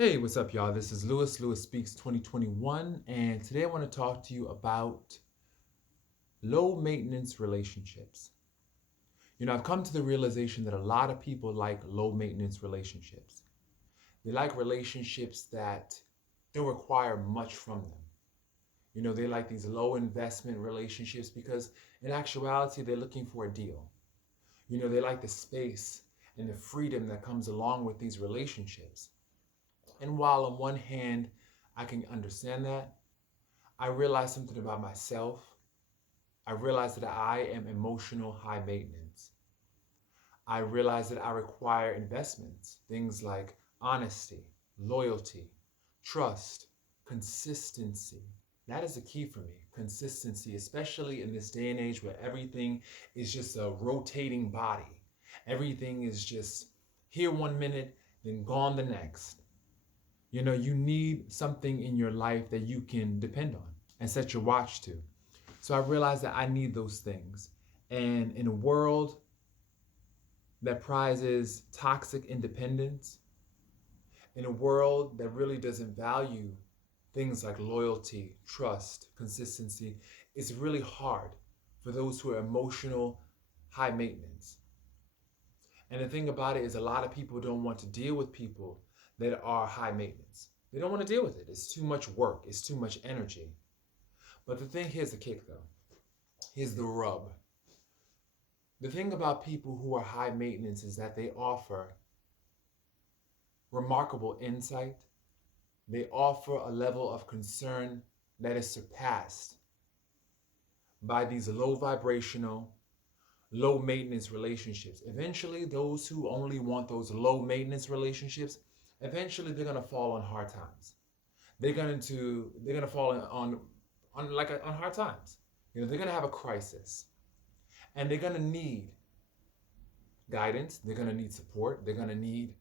Hey, what's up, y'all? This is Lewis. Lewis Speaks 2021, and today I want to talk to you about low maintenance relationships. I've come to the realization that a lot of people like low maintenance relationships. They like relationships that don't require much from them. They like these low investment relationships because in actuality, they're looking for a deal. They like the space and the freedom that comes along with these relationships. And while on one hand, I can understand that, I realized something about myself. I realized that I am emotional high maintenance. I realized that I require investments, things like honesty, loyalty, trust, consistency. That is the key for me. Consistency, especially in this day and age where everything is just a rotating body. Everything is just here one minute, then gone the next. You need something in your life that you can depend on and set your watch to. So I realized that I need those things. And in a world that prizes toxic independence, in a world that really doesn't value things like loyalty, trust, consistency, it's really hard for those who are emotional, high maintenance. And the thing about it is, a lot of people don't want to deal with people that are high maintenance. They don't want to deal with it. It's too much work, it's too much energy. But the thing here's the kick though. Here's the rub. The thing about people who are high maintenance is that they offer remarkable insight. They offer a level of concern that is surpassed by these low vibrational, low maintenance relationships. Eventually, those who only want those low maintenance relationships, eventually they're gonna fall on hard times. They're gonna fall on hard times. They're gonna have a crisis, and they're gonna need guidance. They're gonna need support. They're gonna need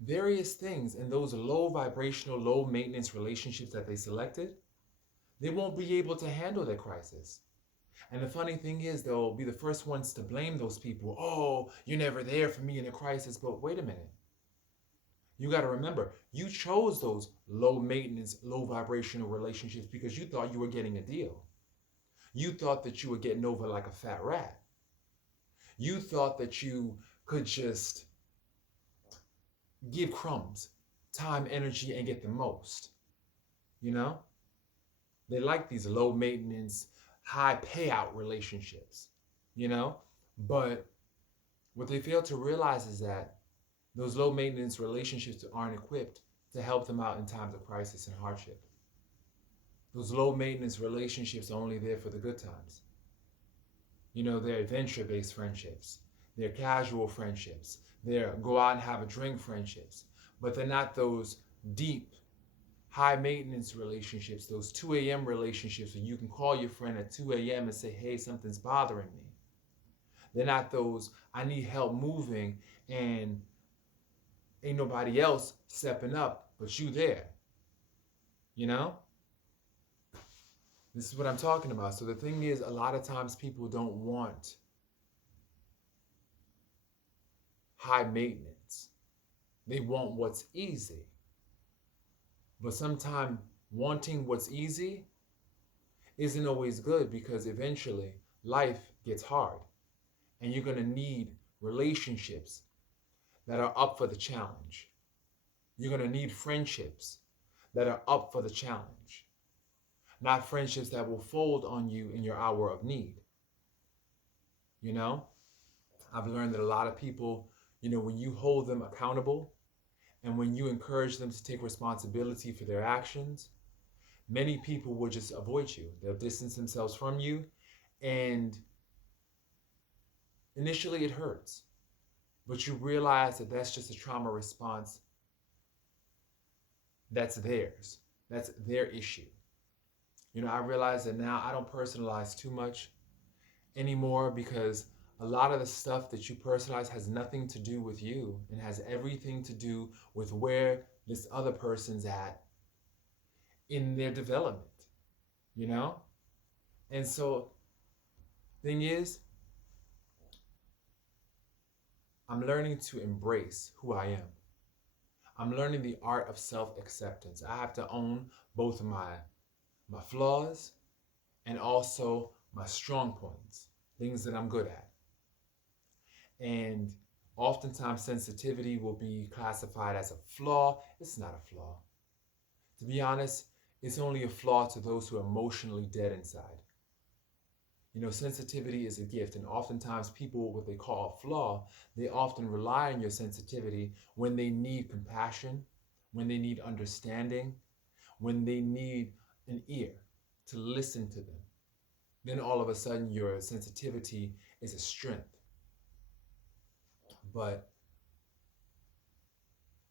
various things. And those low vibrational, low maintenance relationships that they selected, they won't be able to handle their crisis. And the funny thing is, they'll be the first ones to blame those people. Oh, you're never there for me in a crisis. But wait a minute. You got to remember, you chose those low maintenance, low vibrational relationships because you thought you were getting a deal. You thought that you were getting over like a fat rat. You thought that you could just give crumbs, time, energy, and get the most. You know? They like these low maintenance, high payout relationships, you know? But what they fail to realize is that those low maintenance relationships aren't equipped to help them out in times of crisis and hardship. Those low maintenance relationships are only there for the good times. They're adventure based friendships, they're casual friendships, they're go out and have a drink friendships, but they're not those deep, high maintenance relationships, those 2 a.m. relationships where you can call your friend at 2 a.m. and say, hey, something's bothering me. They're not those, I need help moving and ain't nobody else stepping up but you there. You know? This is what I'm talking about. So the thing is, a lot of times people don't want high maintenance. They want what's easy. But sometimes wanting what's easy isn't always good because eventually life gets hard and you're going to need relationships that are up for the challenge. You're going to need friendships that are up for the challenge, not friendships that will fold on you in your hour of need. You know, I've learned that a lot of people, when you hold them accountable and when you encourage them to take responsibility for their actions, many people will just avoid you. They'll distance themselves from you. And initially it hurts, but you realize that that's just a trauma response. That's theirs. That's their issue. I realize that now I don't personalize too much anymore because a lot of the stuff that you personalize has nothing to do with you and has everything to do with where this other person's at in their development, you know? And so, thing is, I'm learning to embrace who I am. I'm learning the art of self-acceptance. I have to own both my flaws and also my strong points, things that I'm good at. And oftentimes sensitivity will be classified as a flaw. It's not a flaw. To be honest, it's only a flaw to those who are emotionally dead inside. You know, sensitivity is a gift, and oftentimes people, what they call a flaw, they often rely on your sensitivity when they need compassion, when they need understanding, when they need an ear to listen to them. Then all of a sudden your sensitivity is a strength. But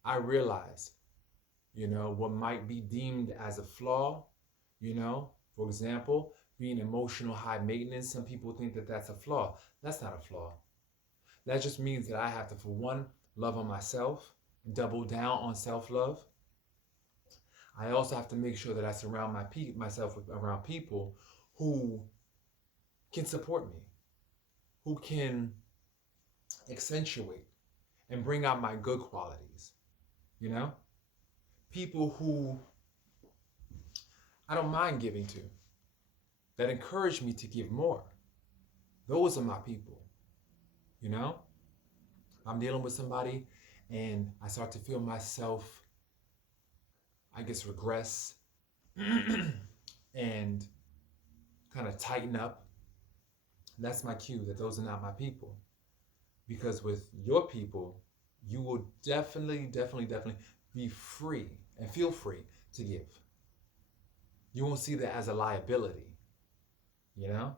I realize, what might be deemed as a flaw, for example, being emotional high maintenance, some people think that that's a flaw. That's not a flaw. That just means that I have to, for one, love on myself, double down on self-love. I also have to make sure that I surround myself around people who can support me, who can accentuate and bring out my good qualities, you know? People who I don't mind giving to, that encourage me to give more. Those are my people, you know? I'm dealing with somebody and I start to feel myself, I guess, regress and kind of tighten up. That's my cue that those are not my people. Because with your people, you will definitely be free and feel free to give. You won't see that as a liability, you know?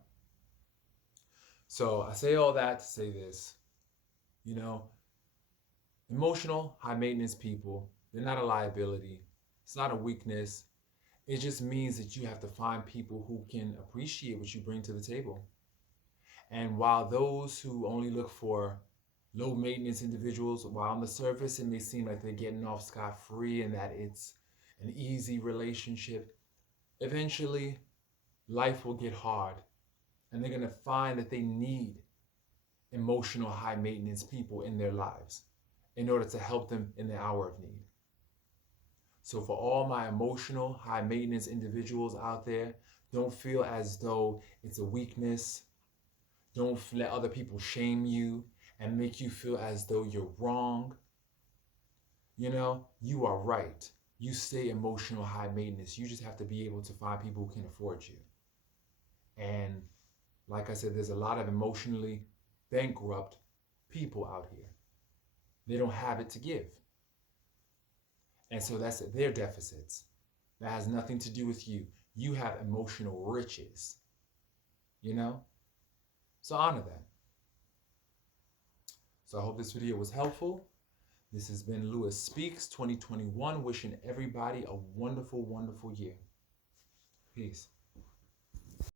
So I say all that to say this, you know, emotional, high maintenance people, they're not a liability. It's not a weakness. It just means that you have to find people who can appreciate what you bring to the table. And while those who only look for low maintenance individuals, while on the surface it may seem like they're getting off scot-free and that it's an easy relationship, eventually life will get hard and they're going to find that they need emotional high maintenance people in their lives in order to help them in the hour of need. So for all my emotional high maintenance individuals out there, don't feel as though it's a weakness. Don't let other people shame you and make you feel as though you're wrong. You are right. You stay emotional high maintenance. You just have to be able to find people who can afford you. And like I said, there's a lot of emotionally bankrupt people out here. They don't have it to give. And so that's their deficits. That has nothing to do with you. You have emotional riches, So honor that. So I hope this video was helpful. This has been Lewis Speaks 2021, wishing everybody a wonderful, wonderful year. Peace.